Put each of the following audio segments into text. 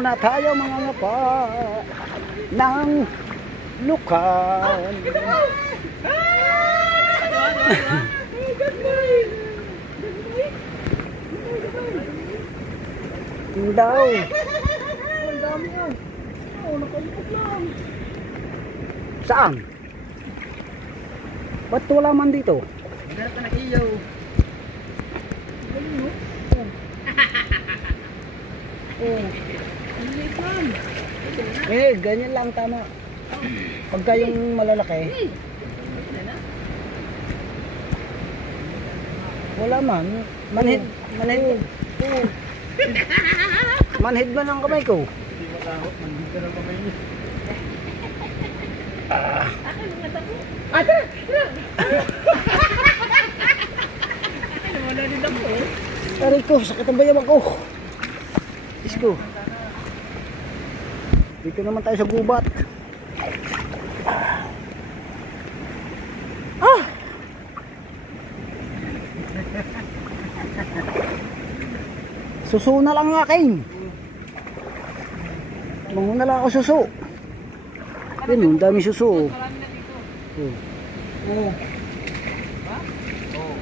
muna tayo mga ngapa ng lukan. Daw. Ang dami yan. Oh, nakalipot lang. Saan? Ba't wala man dito? Ganyan ka na iyo. Oh. Eh, ganyan lang tama. Pagka yung malalaki. Wala man. Manhid. Manhid man ang kamay ko. Hindi matahot, manhid ka ng kamay niya. Tara! Wala din ako eh. Aray ko, sakit ang bayawan ko. Isko. Dito naman tayo sa gubat. Ah! Suso na lang akin. Manguna lang ako suso. Yun, ang dami suso. Marami na dito. Oh. Oo. Ha? Oo.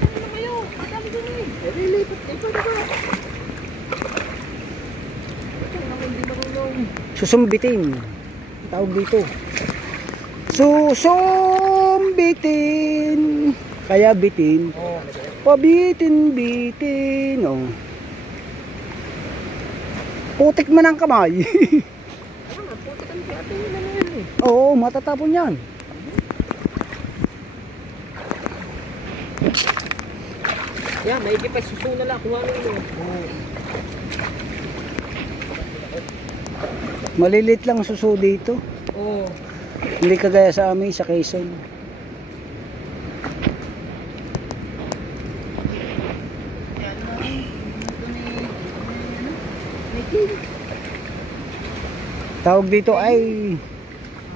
Ano na kayo? Ang dami dun eh. Lilipat. Ito na ba? Ito naman hindi marunong. Susumbitin. Tawag dito. Susumbitin. Kaya bitin. Oo. Pabitin-bitin. Oh. Putik man ang kamay. Ano nga, puti kami kaya ito yun yun eh. Oo, matatapon yan. Yan, maigi pa suso na lang. Kuha nyo yun. Malilit lang suso dito. Oo. Hindi kagaya sa amin sa Quezon. Tawag dito ay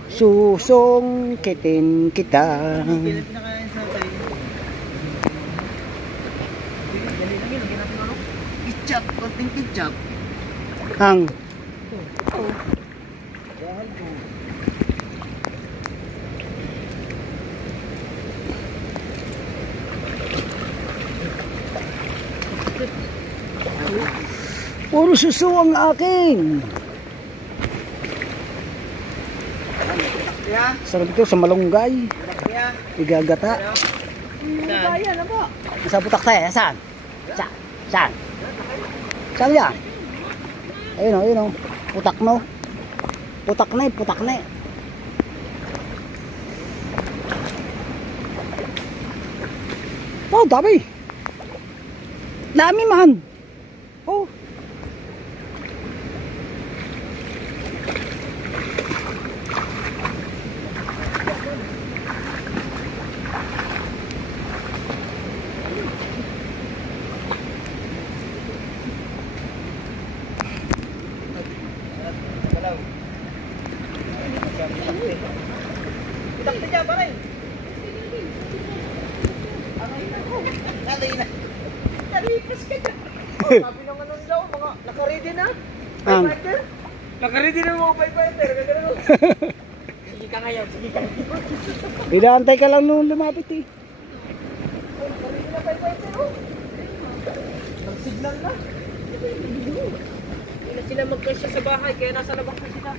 susong kitin kita. Kailan pinakain sa tayo? Dali lang yun. Lagyan natin ano? Ketchup. Konting ketchup. Ang Oo. Dahil ko. puro suso ang akin. Kaya? Sarap ito sa malunggay. Kaya? Igagata. Kaya na po. Sa putak tayo. Saan? Saan? Saan yan? Ayun o, ayun o. Putak mo. Putak na eh, putak na eh. Oh, dami. Dami man. Oh. Itakti dyan pa rin. Alay na. Naripas ka dyan. Sabi naman nun daw, mga nakaready na. Ang. Firefighter. Nakaready na mga firefighter. Gagano. Sige ka ngayon, sige ka. Inaantay ka lang nung lumapit eh. Nakaready na firefighter. Nag-signal na. Hindi na sila magkasya sa bahay, kaya nasa labas na sila.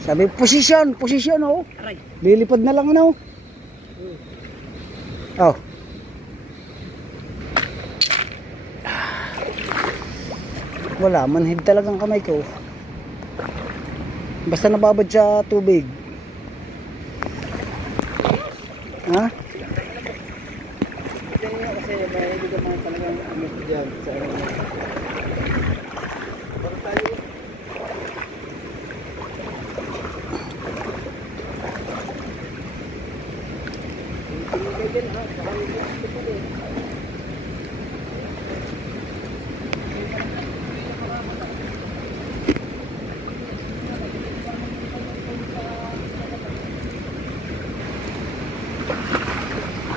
Sabi, posisyon, posisyon oh. Aray. Lilipad na lang ano. Oh. Wala, manhid talagang kamay ko. Basta nababad sa tubig. Ha? Kasi may hindi naman talagang ano dyan sa ano. Para tayo.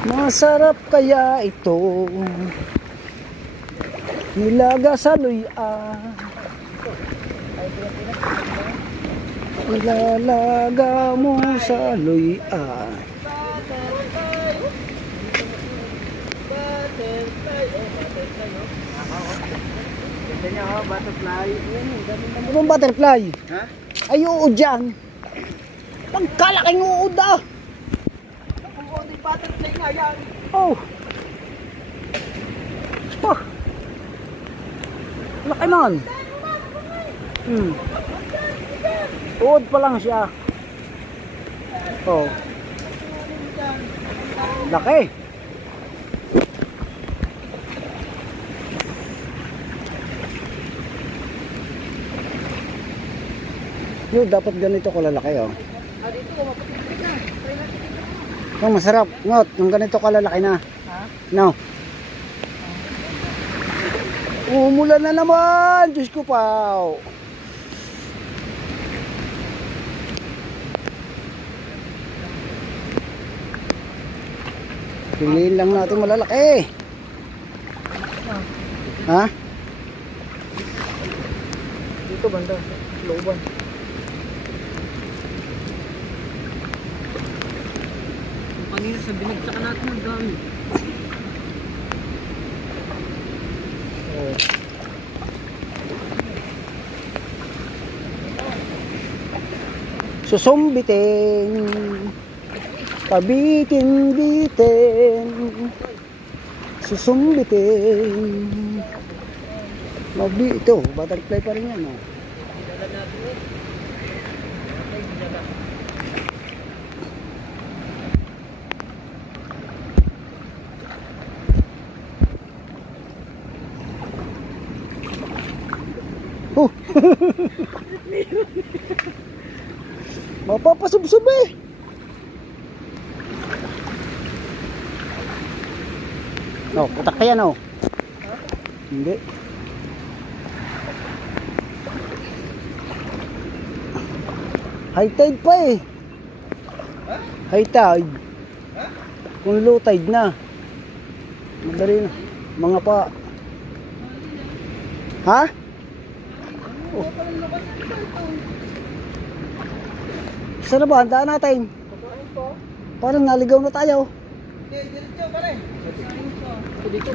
Masarap kaya ito. Nilaga sa luyan. Ilalaga mo sa luyan. Ganda niya, oh, butterfly. Anong butterfly? Ha? Ay, uod dyan. Pagkalaking uod ah. Ang konting butterfly nga yan. Oh. Oh. Laki nun. Uod pa lang siya. Oh. Laki. Yun, dapat ganito kalalaki oh. Yung masarap, ngot, yung ganito kalalaki na. No. Umulan na naman, Diyos ko pa. Piliin lang natin malalaki. Ha? Dito banda, looban. Kanina sa binagsakan natin ang dami. Oh. Susumbitin, pabitin-bitin, susumbitin. Ito, butterfly pa rin yan oh. Oh. Mapapasubsob eh. No, putak pa yan oh. Hindi. High tide pa eh. High tide. Kung low tide na. Madali na. Mga pa. Ha? Oh. Saan na ba? Handaan natin. Parang naligaw na tayo. Dito pare. Dito.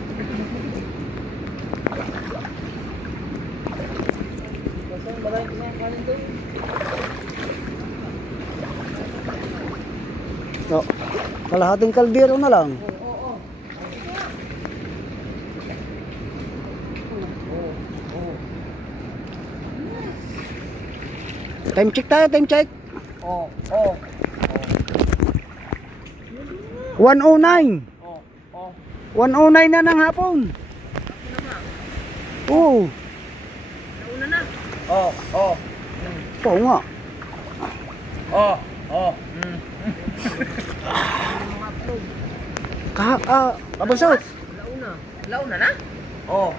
Basta bagay kinakain doon. No. Kalahating kaldero na lang. Time check tayo, time check. Oh. 1:09. Oh. 1:09 na ng hapon. Oo. Nauna na. Oh. Oo nga. Abasot. Launa na? Oh.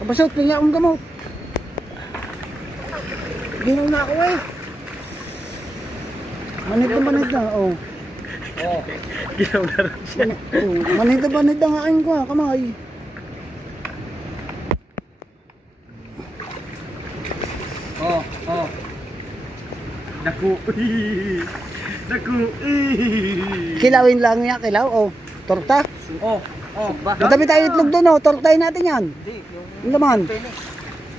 Abasot, pinga akong gamot. Ginaw na ako eh. Manid na, oh. Ginaw na rin siya. Oh, manid na ang aking ko, kamay. Naku. Kilawin lang niya, kilaw, oh. Torta. Madami tayo itlog doon, oh. Tortahin natin yan. Hindi, Yung laman. pene.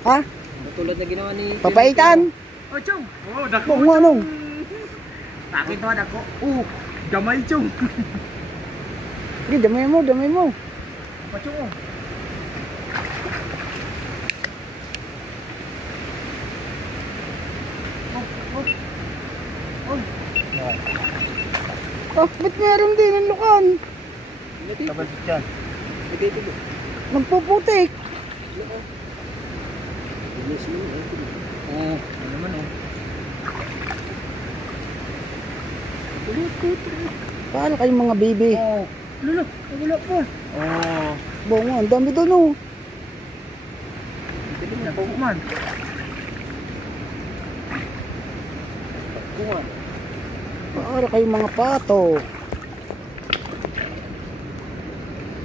Ha? Tulad na ginawa ni... Papaitan. Oh, Chong! Oh, dako! Kung ano. Bakit mo, dako? Gamay, Chong! Sige, damay mo. Pa, Chong, Oh, ba't meron din ang lukan? Kabasit yan. Nagpuputik. Ano naman, Paano kayong mga baby? Lalo, wala po. Bongo, ang dami doon oh. Hindi na, kukuman. Paano kayong mga pato?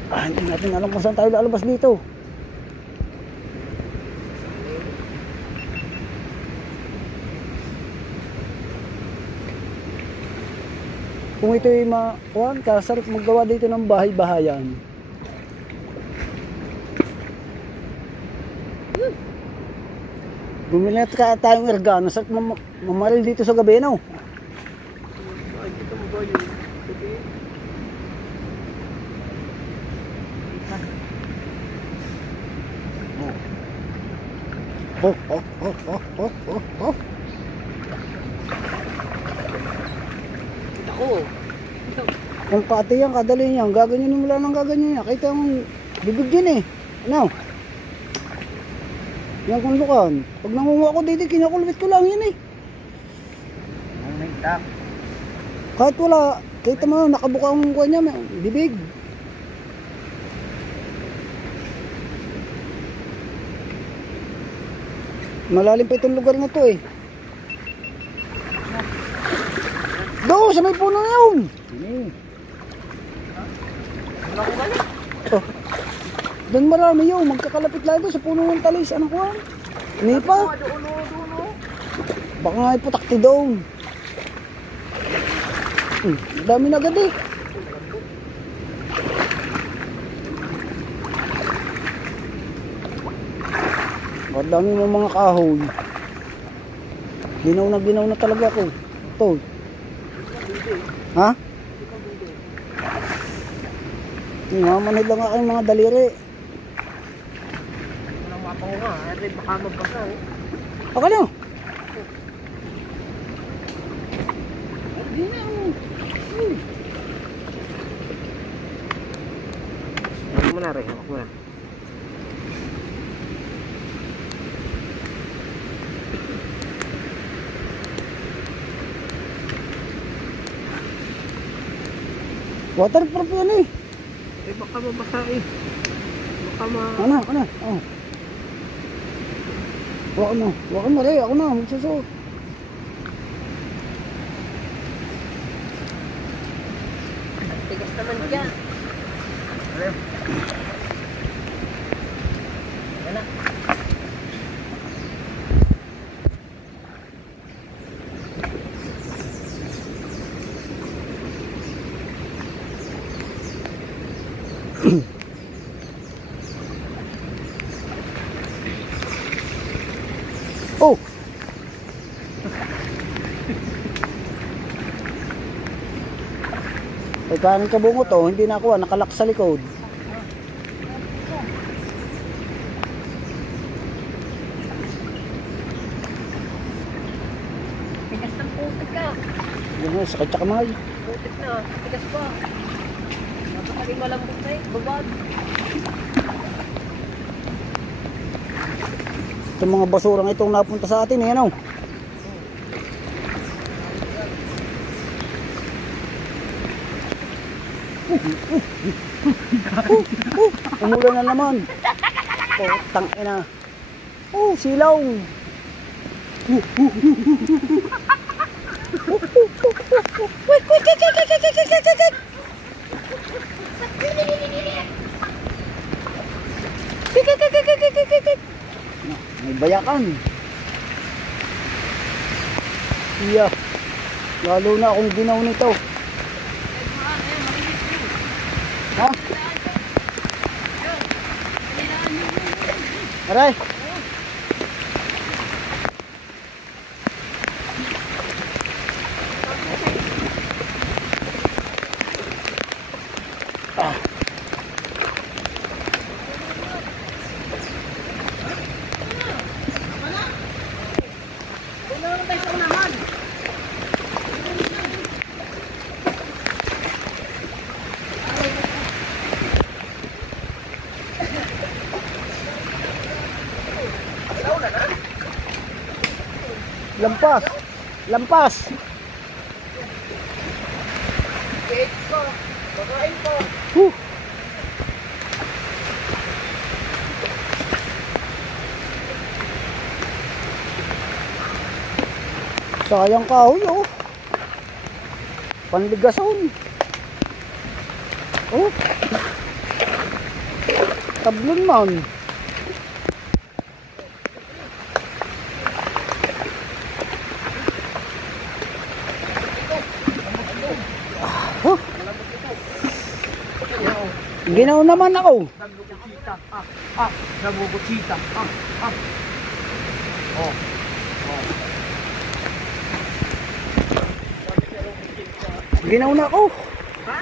Hindi natin alam kung saan tayo lalabas dito. Kung ito'y kuhan, kasarap maggawa dito ng bahay-bahayan. Bumili na tayong ergano, sarap mamaril dito sa gabi, no? Ay, dito mo ba yun? Sige. Oh, oh, oh, oh, oh, oh, oh. Kita ko. Kung pati yan, kadali yan, gaganyan mo lang ng gaganyan yan. Kahit ang bibig din eh. Ano? Yan kung lukan. Pag nangunga ko dito, kinakulbit ko lang yan eh. Kahit wala, kahit mo, nakabuka ang kuha niya, bibig. Malalim pa itong lugar na to eh. Doon, sa may puno na yun. Oh. Doon marami yun, magkakalapit lang doon sa puno ng talis. Ano ko? Nipa? Baka nga iputakti doon. Dami na agad eh. Ang dami mo mga kahoy. Ginaw na talaga ako. Ito. Ha? Mamanid lang ako yung mga daliri. Walang mapango nga. Ay, baka magbasa eh. Baka nyo. Ano mo na rin? Ako na. Waterproof yan eh. Eh, baka mabasa eh. Baka Ano? Oh. Waka mo rin. Ako na, magsusuot. tigas naman dyan. Ano? Yan na. Oh! Ay kanin kabungo to, hindi nakuha, nakalak sa likod. Tigas ng putik ka. Yan na, sakit sa kamay. Putik na. Tigas pa. Napakaling malambot na eh. Babad. Itong mga basurang itong napunta sa atin, yan o. Umulan na naman. Oh, tangina. Oh, silaw. May bayakan. Iya. Lalo na akong ginaw nito. Ha? Aray. Ah. Lampas. Lampas. Cake ko. Pakain ko. Sayang kahoy oh. Panligason. Oh. Tablon man. Ginaw naman ako. Nagugutsita. Nagugutsita. Oh. Ginaw na ako. Ha?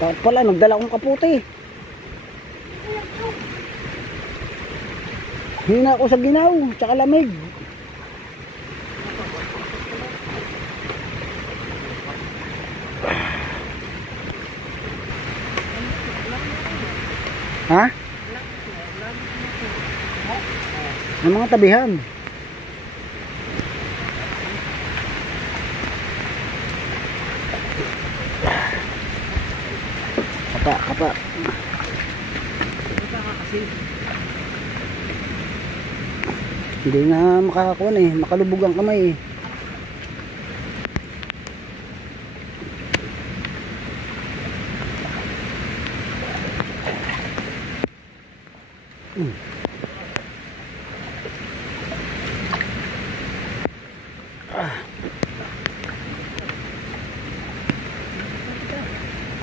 Bakit pala, nagdala akong kaputi. Hina ako sa ginaw, tsaka lamig. Ha? Ang mga tabihan. Kapa. Hindi nga makakakuha eh, makalubog ang kamay eh.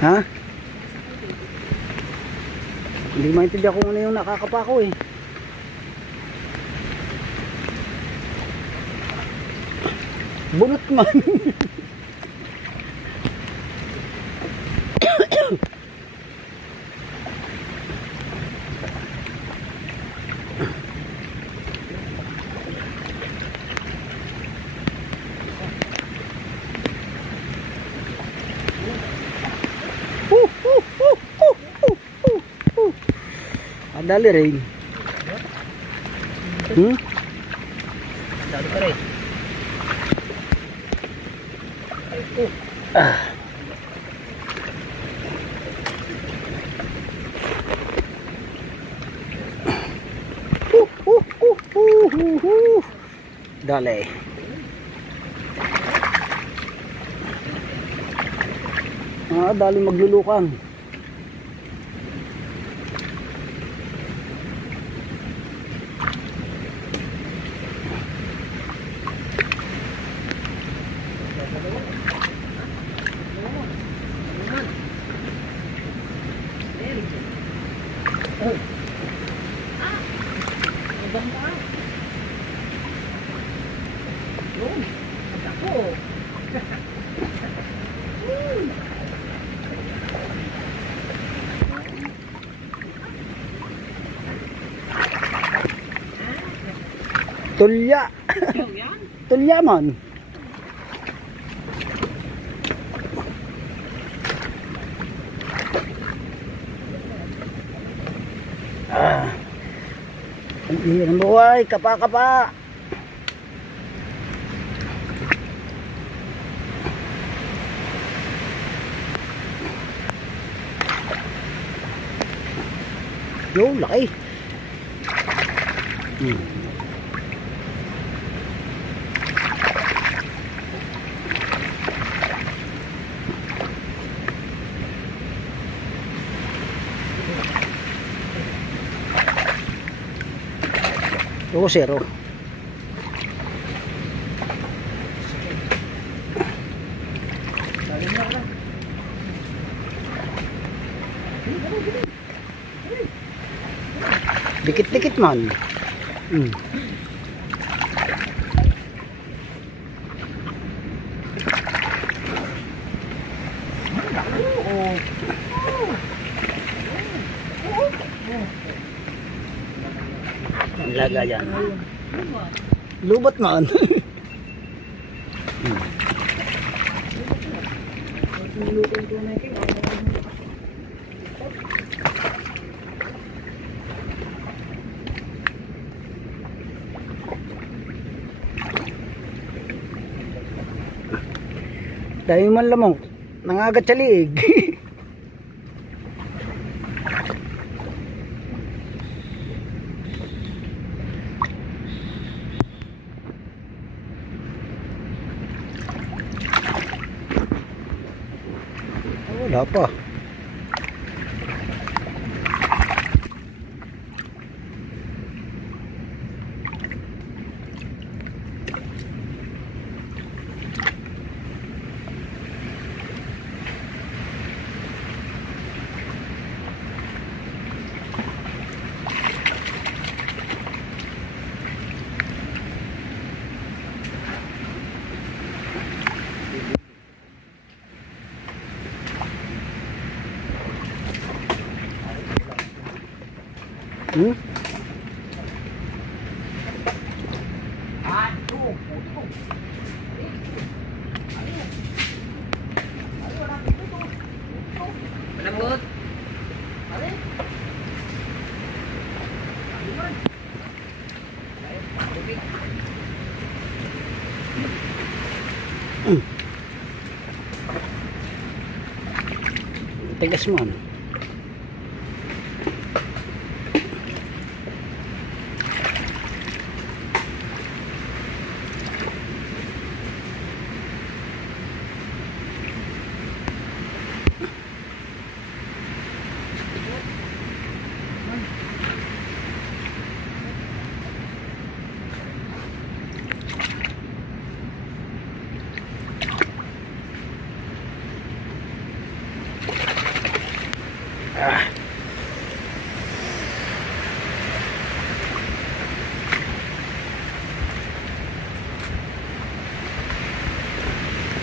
Ha? Hindi maintindihan kung ano yung nakakapa ko eh. Bunot man. Dali rin. Dali ka rin. Dali. Dali maglulukan. Tulya. Tulya man. Ang hirang buhay, kapa-kapa. Yo, laki. Oo, zero. Dikit-dikit man. Ang laga yan. Lubat man. Dahil man lamang nangagat sa liig. Wala pa. Hmm? Malambot. Tigas man.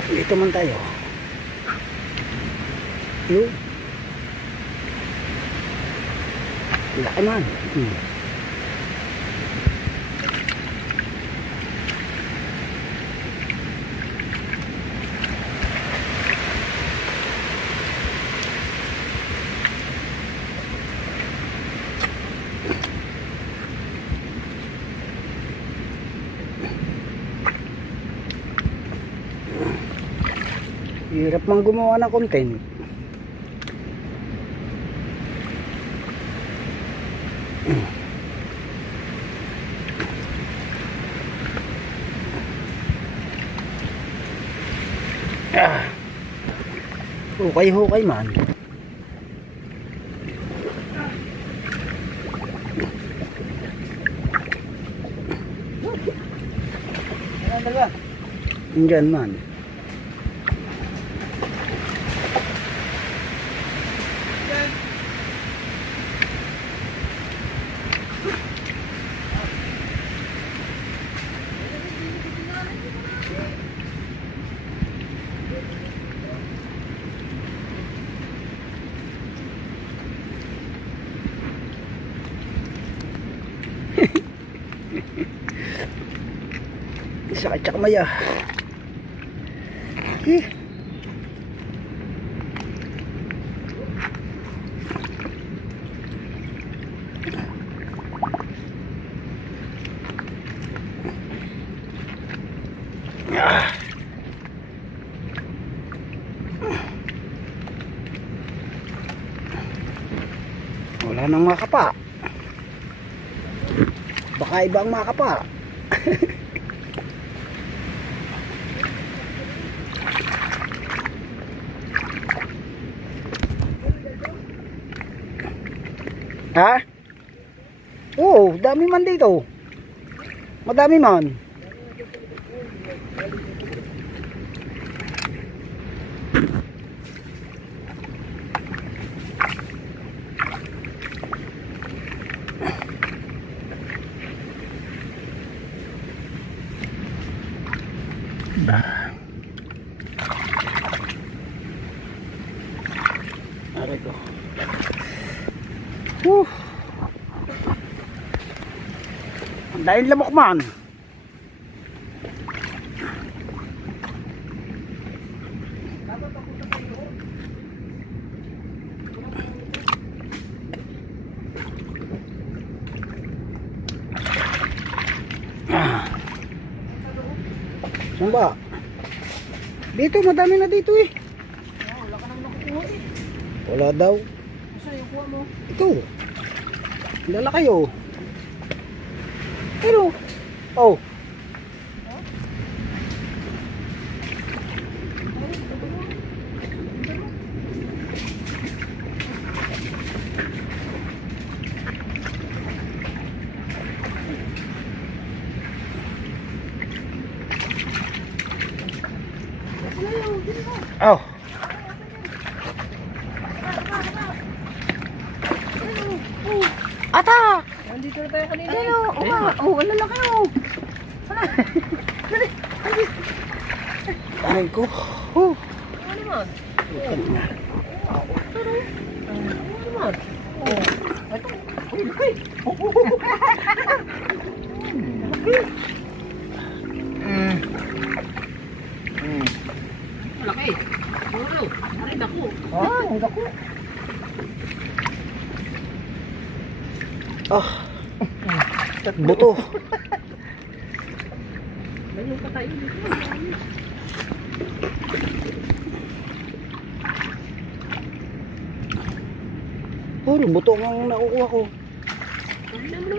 Dito man tayo. Yun. Laki man. Hirap mang gumawa ng content. Hukay-hukay man. Diyan man. Sakit sa kamay ah. Wala nang makapa. Baka ibang makapa. Ha? Oo, dami man dito. Madami man. Aray ko. Dahil lamok man. Saan ba? Dito, madami na dito eh. Wala ka nang nakukuha eh. Wala daw. Saan yung kuha mo? Ito. Dala kayo. Pero, oh. Oh. Ata! Nandito na tayo kanina. Wala lang kayo. Aray ko. Ano naman? Ano naman? Ito. Malaki. Ano? Aray dako. Ah, ang dako. Ah. Buto. Ganyan pa tayo dito. Puro buto ang nakukuha ko. Alam mo.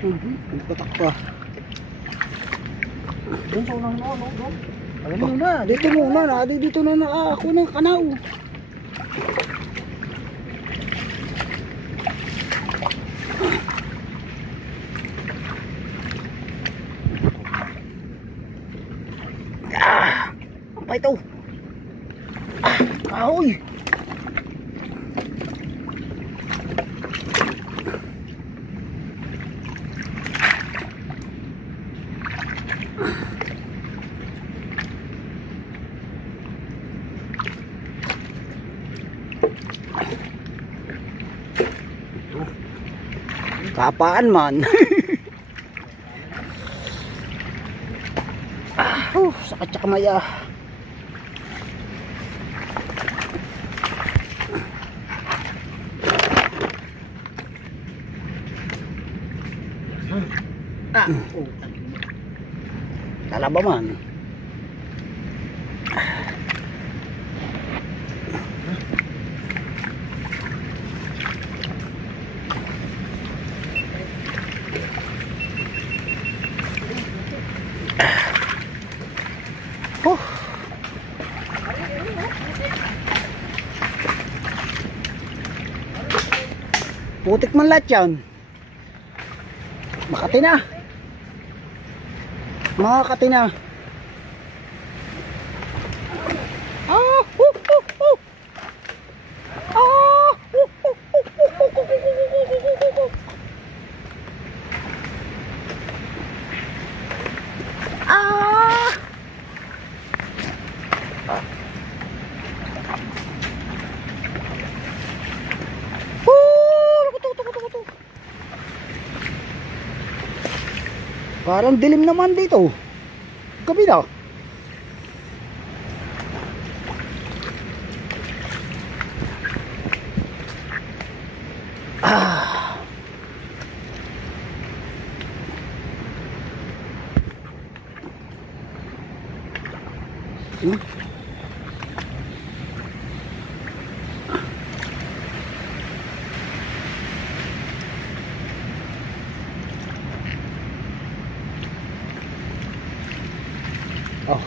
Ang patak pa. Doon sa unang no, doon. Alam mo na, dito muna na, dito na ako ng kanaw. Ah, apa itu? Ah, ahoy. Kapaan man. Sakit sa kamay ah. Talaba man. Putik man lahat yan. Makati na. Makakati na. Ah! Ah! Ah! Parang dilim naman dito. Gabi na. Ah. Oh.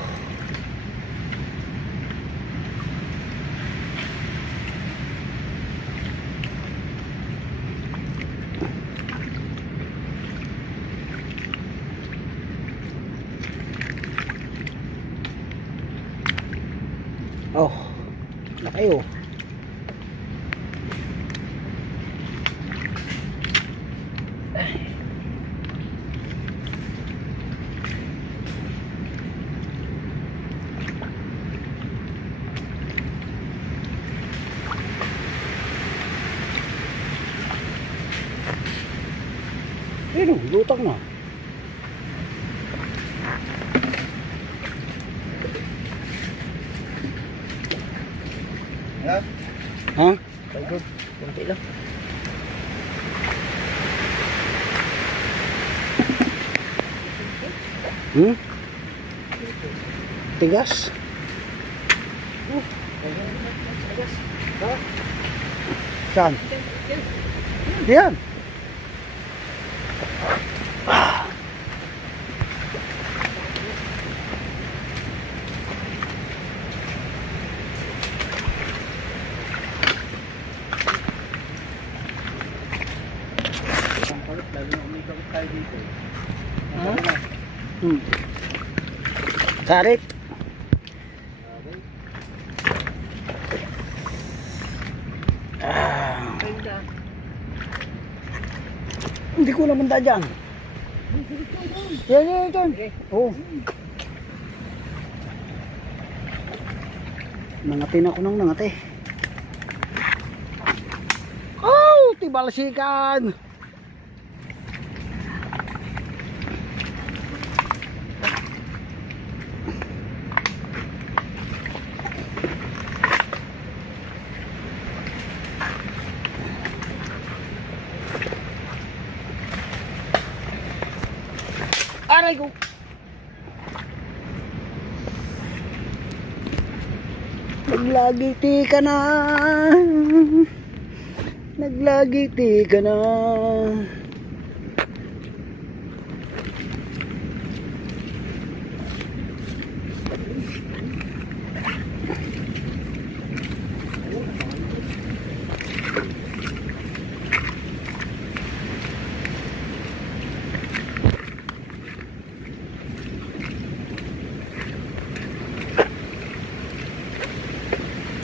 Oh. Laki oh. Ayun, lutang na. Ha? Ha? Bago. Kunti lang. Hmm? Tigas? Saan? Diyan. Hmm. Karit. Ah. Hindi ko naman da dyan. Yan. Oh. Nangatin ako ng nangati. Oh, tibalasikan. Aray ko. Naglagiti ka na. Naglagiti ka na.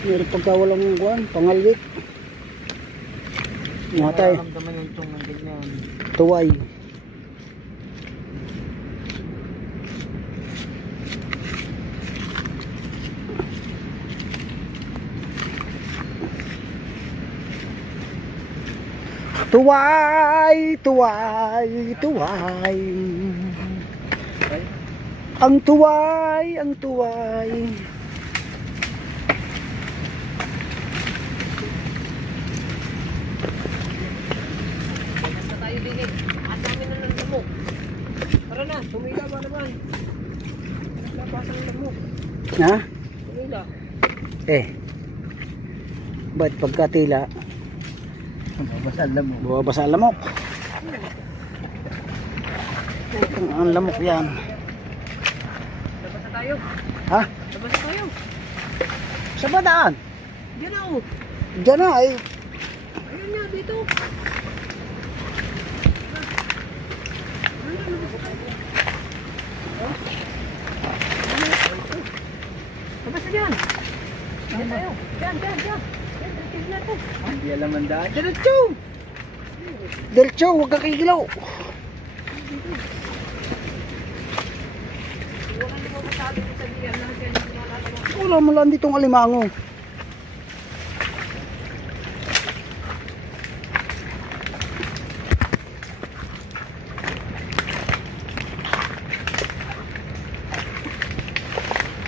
Meron pagka walang kuwan, pangalwit. Matay. Nararamdaman yung itong ng ganyan. Tuway. Tuway, tuway, tuway. Ang tuway, ang tuway. Tayo din eh. At namin na ng lamok. Tara na, tumila ba naman? Naglabasan ng lamok. Ha? Tumila. Ba't pagkatila bumabasa ang lamok? Ang lamok yan. Labas na tayo. Ha? Labas na tayo. Sa badaan? Diyan na oh. Diyan na eh. Ayun na, dito. Labas na dyan. Diyan tayo. Diyan. Diyan, diretso natin. Hindi alam ang daan. Diretso! Diretso, huwag ka kikilaw. Wala naman masabi ko sa diyan na kaya hindi nalalaman. Wala mo lang ditong alimango.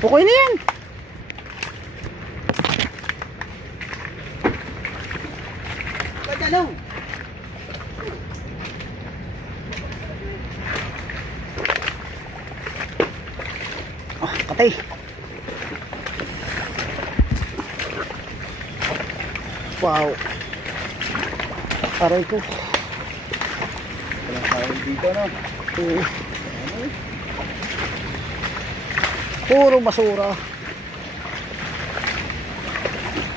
Pukoy na yan. Padalaw! Patay. Wow. Aray ko. Walang tawag dito, no? Puro basura.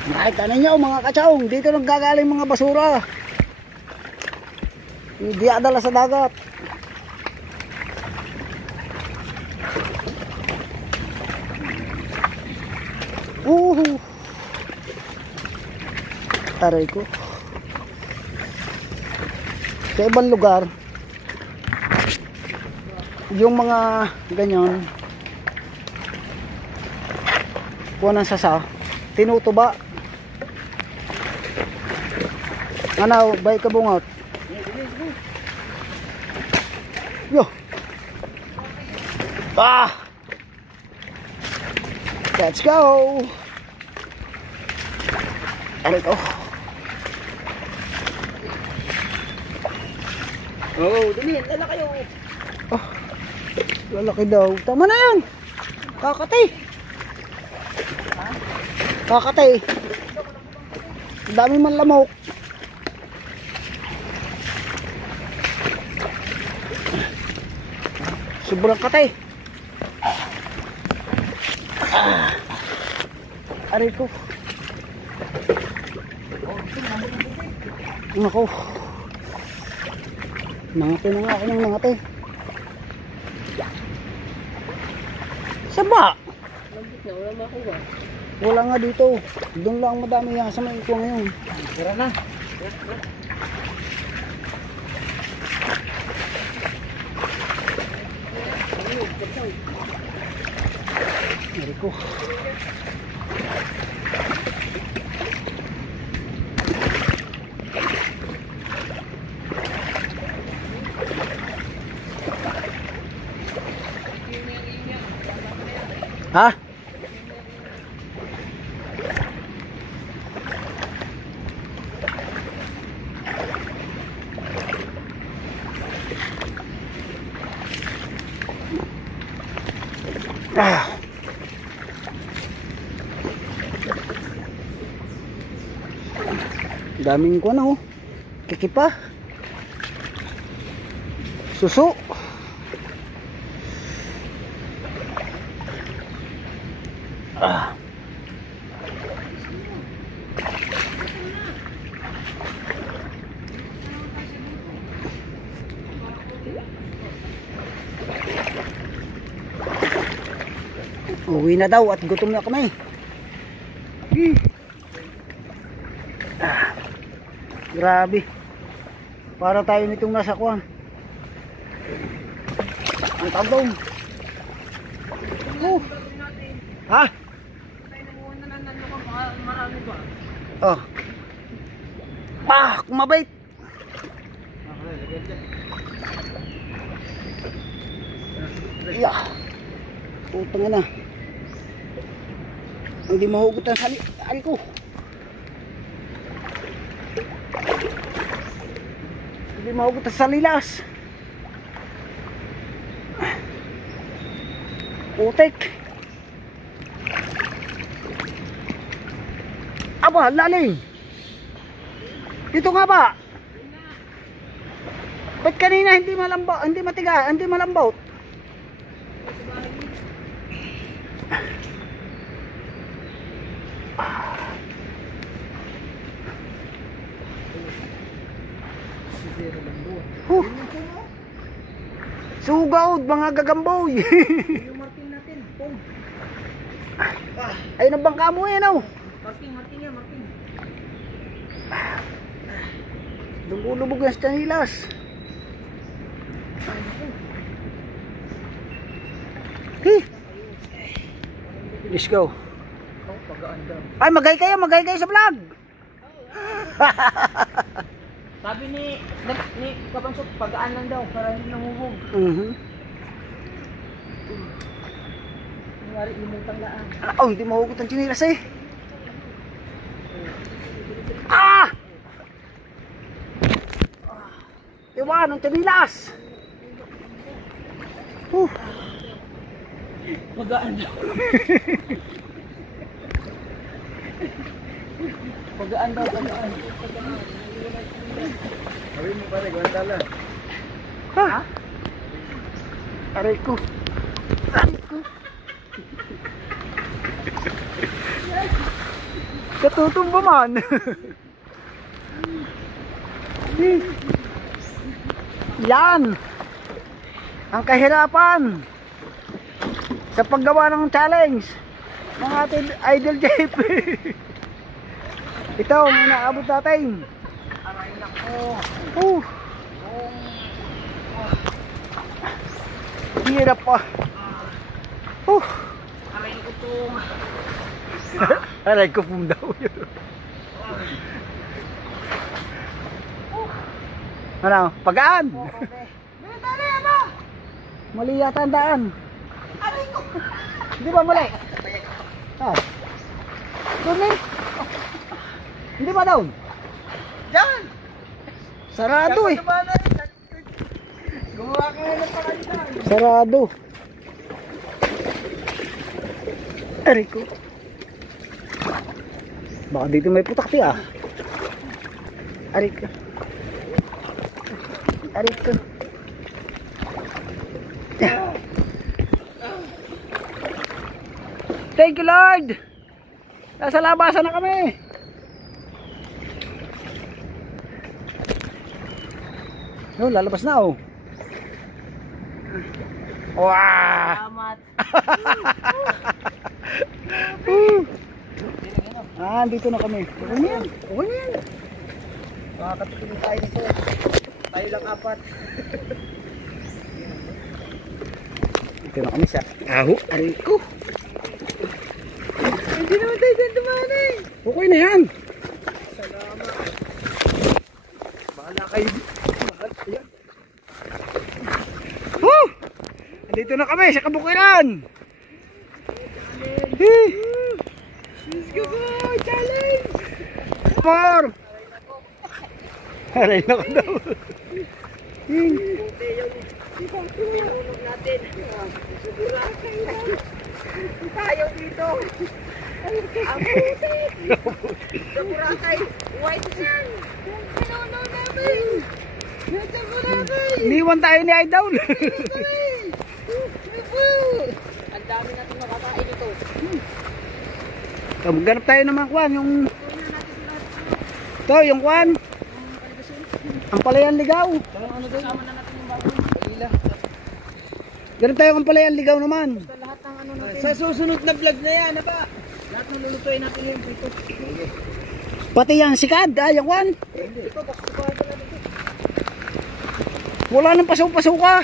Nakita ninyo mga katsawng, dito naggagaling mga basura. Hindi adala sa dagat. Aray ko. Sa ibang lugar, yung mga ganyan, kuha ng sasa, tinutuba. Ano, bay ka bungot? Yo. Let's go. Aray ko. Dali, lala kayo. Lalaki daw. Tama na yan. Kakatay. Kakatay. Dami man lamok. Sobrang katay. Aray ko. Nako. Nangati na nga ako ng nangati. Saba? Wala makuha. Wala nga dito. Doon lang madami yan sa may ikuha ngayon. Tara na. Aray ko. Ha? Ah. Daming ko na oh. Kikipa. Suso. Ah. Uwi na daw at gutom na kami. Ah, grabe. Para tayo nitong nasa kuwan. Ang tabong. Ha? Oh. Kumabait. Yeah. Putang na. Hindi mahugot ang sali ko. Hindi mahugot ang salilas. Putik. Aba, lalim. Dito nga ba? Ba't kanina hindi malambaw, hindi matiga, hindi malambaw? Sugod, mga gagamboy. Yung Martin natin. Pong. Ayun ang bangka mo yan oh. Martin yan, Martin. Lumulubog yan sa Chanilas. Let's go. Oh, pagaan daw. Ay, magay kayo sa vlog. Sabi ni Kapansok, pagaan lang daw para hindi namubog. Nangyari lumutang laan. Oh, hindi mahugot ang Chanilas eh. Ah! Iwan ang Chanilas. Pagaan daw. Pagaan daw, pagaan. Gawin mo pare, guantala. Ha? Aray ko. Aray ko. Katutumba man. Yan. Ang kahirapan sa paggawa ng challenge ng ating Idol JP. Ito, ang naabot natin. Aray nako. Hirap pa. Aray ko to. Aray ko pum daw yun. Ano? Pagaan? Dali, ano? Mali yata ang daan. Aray ko. Hindi ba mali? Doon eh. Hindi ba daw? Diyan. Sarado eh. Gumawa ka ngayon ng pakalitan. Sarado. Aray ko. Baka dito may putakti ah. Aray ko. Aray ko. Thank you Lord. Nasa labasan na kami. Oh, lalabas na oh. Wow! Salamat. Dito na kami. Okay na yan. Okay na yan. Makakatulong tayo nito. Tayo lang apat. Dito na kami sa aho. Aray ko. Hindi naman tayo Okay na yan. Salamat. Bahala kayo. Ayan. Woo! Andito na kami sa kabukiran. Let's go, boy! Challenge! 4. Aray na ko daw. Buti yung pinulog natin. Sigura kayo. Tayo dito. Ang buti. Sa Boracay. White yan. Pinulog namin. Sa Boracay. Iniwan tayo ni Idol. Ang dami natin makakain ito. Ganap tayo naman kwan, yung ito, yung kwan. Ang palayan ligaw. Ano doon? Sama na natin yung bago. Kalila. Ganap tayo ang palayan ligaw naman. Lahat ng ano natin. Sa susunod na vlog na yan, ba? Lahat ng lulutuin natin yung prito. Pati yan sikad, yung kwan. Ito, baksukahan ko natin. Wala nang pasaw-pasuka.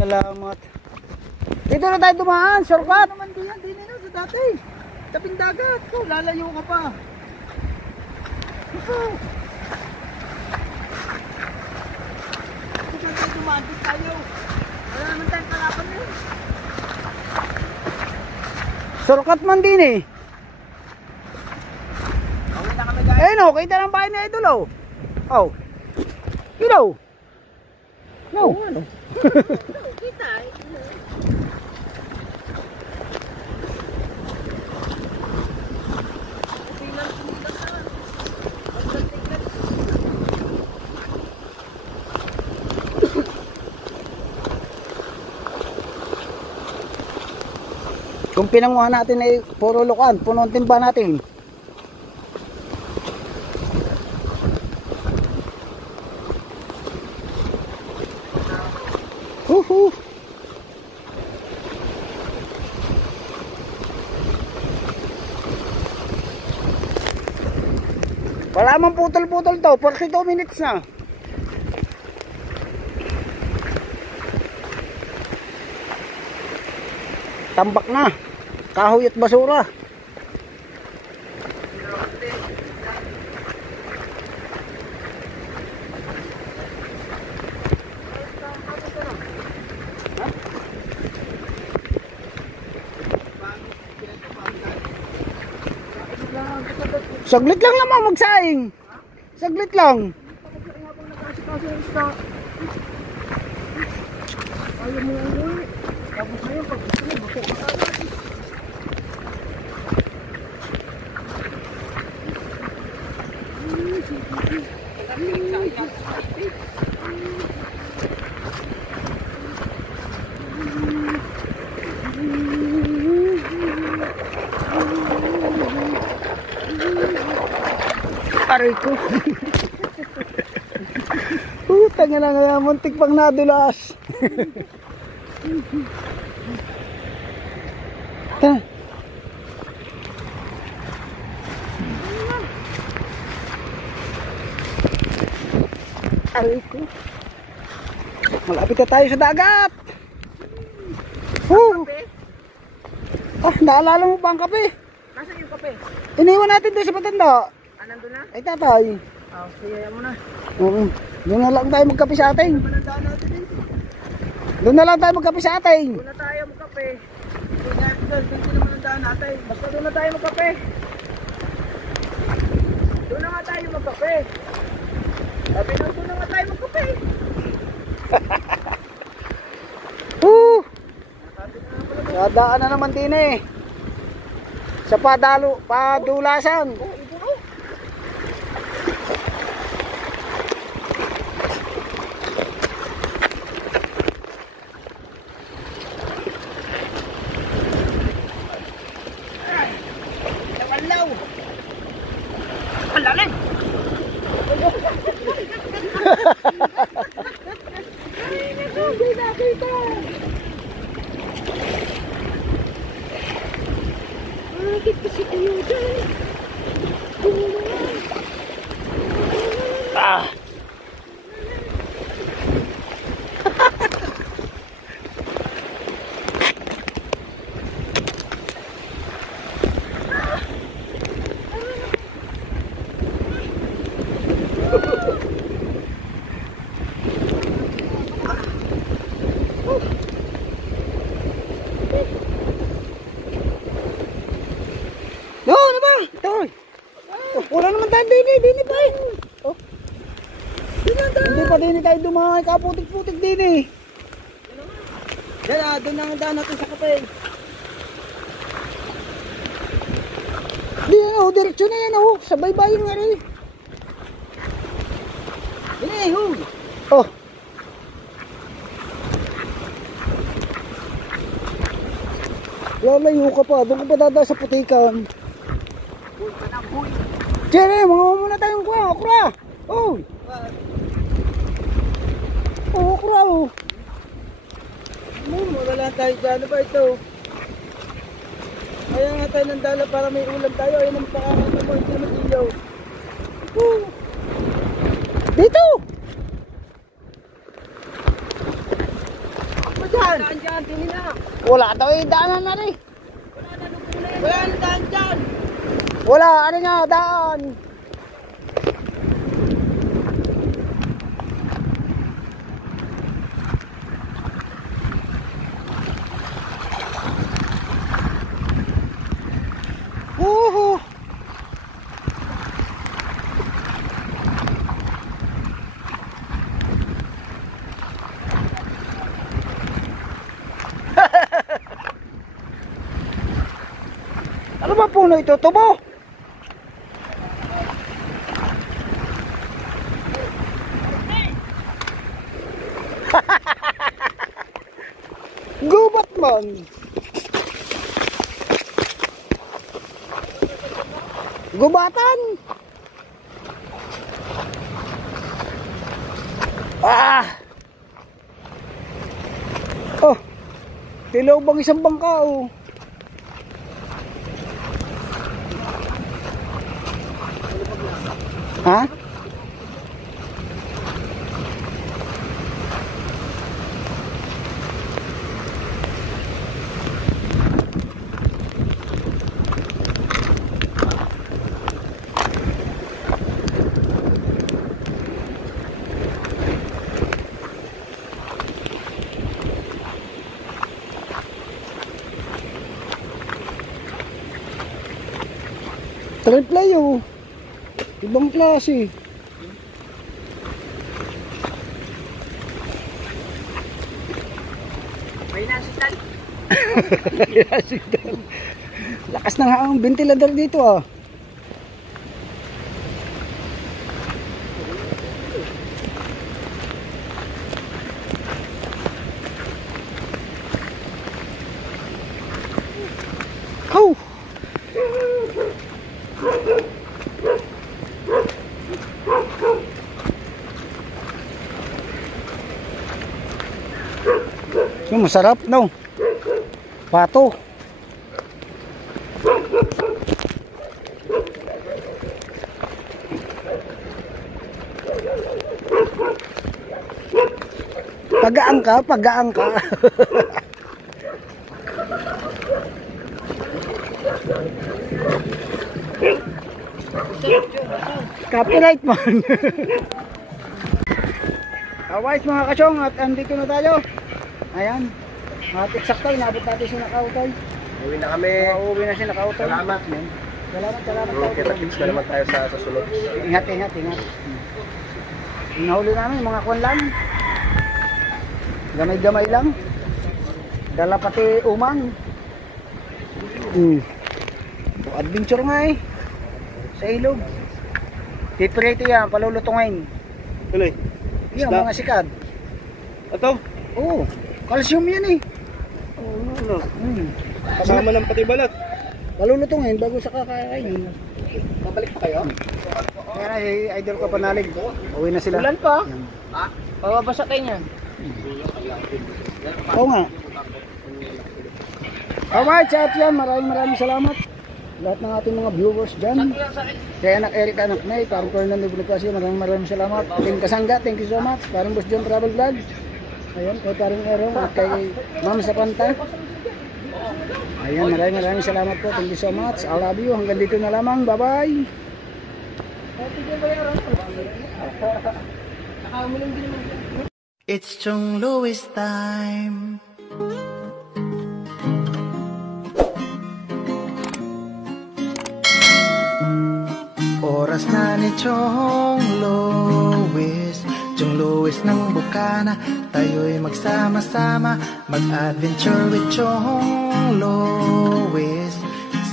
Salamat. Dito na tayo dumaan, shortcut. Naman diyan, din na sa dati. Taping dagat. Oh, lalayo ka pa. Kung tayo dumadit tayo. Wala naman tayong kalaban na yun. Shortcut man din eh. Awin na kami guys. Ayun o, kita ng bahay ni Idol o. Oh. You know. No. Ano? Kita eh. Kung pinanguha natin ay puro lukan, punong timba natin. Huhu. Wala mang putol-putol to, 42 minutes na. Tambak na, kahoy at basura. Saglit lang naman magsaing. Saglit lang. Ayaw mo ang uwi. Tapos ngayon, pag gusto mo, bako ka agad. Aray ko. Tanga na nga, muntik pang nadulas. Tara. Aray ko. Malapit na tayo sa dagat. Ah, naalala mo ba ang kape? Nasaan yung kape? Iniwan natin doon sa patanda. Nandun na? Ay tatay. Sige mo na. Oo. Doon na lang tayo magkape sa atin. Manandaan natin eh. Doon na lang tayo magkape sa atin. Doon na tayo magkape. Doon naman ang daan natin. Basta doon na tayo magkape. Doon na nga tayo magkape. Sabi na doon na nga tayo magkape. Dadaan na naman din eh. Sa padulasan. Napalaw. Ang lalim. Ay, naku, kita. Bakit kasi kayo dyan? Wala naman tayo dini pa eh. Oh. Hindi pa dini tayo dumaan, kaputik-putik dini. Yan doon ang daan natin sa kape. Di yan diretsyo na yan sabay bayan nga rin. Oh. Lalayo ka pa, doon ka pa dada sa putikan. Chere, mga muna tayong okra. Oh. Oh, okra oh. Wala tayo dyan. Ano ba ito? Kaya nga tayo ng dala para may ulam tayo. Ayun ang pakakanta mo. Hindi naman ilaw. Dito! Ako dyan! Daan dyan, tingin na. Wala daw daanan na rin. Wala na daan dyan. Wala, ano nga, daan. Ano ba puno ito? Tubo? Gubat man. Gubatan. Ah. Oh. Tilaw bang isang bangka oh. Ha? Triplay oh. Ibang klase. May nasitan. Lakas ng ang ventilador dito ah. Oh. Masarap no. Pato. Pagaang ka. Copyright man. Alright mga kasyong, at andito na tayo. Ayan. At eksakto, inabot natin si Nakautay. Uwi na kami. Uuwi na si Nakautay. Salamat. Salamat. Kita-kits na naman tayo sa susunod. Ingat. Nahuli namin, mga kwan lang. Gamay-gamay lang. Dala pati umang. Adventure nga eh. Sa ilog. Piprito yan, palulutungin. Tuloy. Yan, mga sikad. Ito? Oo, calcium yan eh. Ano? Kasama ng pati balat. Palulutungin bago sa kakain. Babalik pa kayo? Kaya na, idol ko panalig. Uwi na sila. Ulan pa. Yan. Pababasa tayo niyan. Oo nga. Alright, chat yan. Maraming salamat. Lahat ng ating mga viewers dyan. Kaya anak Eric, anak May, parang Fernando Bonifacio, maraming salamat. Team Kasangga, thank you so much. Parang Boss John Travel Vlog. Ayun, kay parang Erong at kay Ma'am Sapanta. Ayun, maraming salamat po. Thank you so much. I love you. Hanggang dito na lamang. Bye-bye. It's Chong Louis time. Oras Oras na ni Chong Lois, Chong Lois ng Bukana. Tayo'y magsama-sama, mag-adventure with Chong Lois.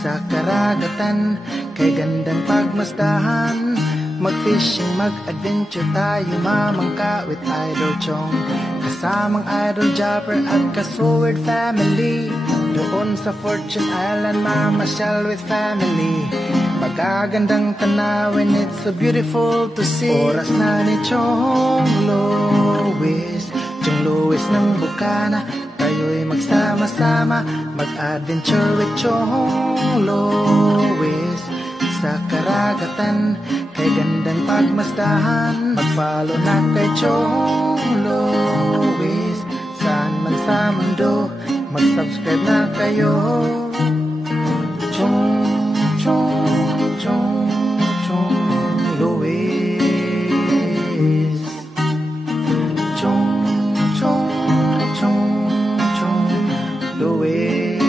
Sa karagatan, kay gandang pagmasdahan, mag-fishing, mag-adventure tayo, mamangka with Idol Chong. Kasamang Idol Jopper at Kasword family. Doon sa Fortune Island, mamasyal with family. Magagandang tanawin, it's so beautiful to see. Oras na ni Chong Lois, Chong Lois ng Bukana. Tayo'y magsama-sama, mag-adventure with Chong Lois. Sa karagatan, kay gandang pagmasdahan, mag-follow na kay Chong Lois. Saan man sa mundo, mag-subscribe na kayo. Chong, Chong, Chong, Chong Lois. Chong, Chong, Chong, Chong Lois.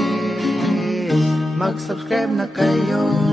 Mag-subscribe na kayo.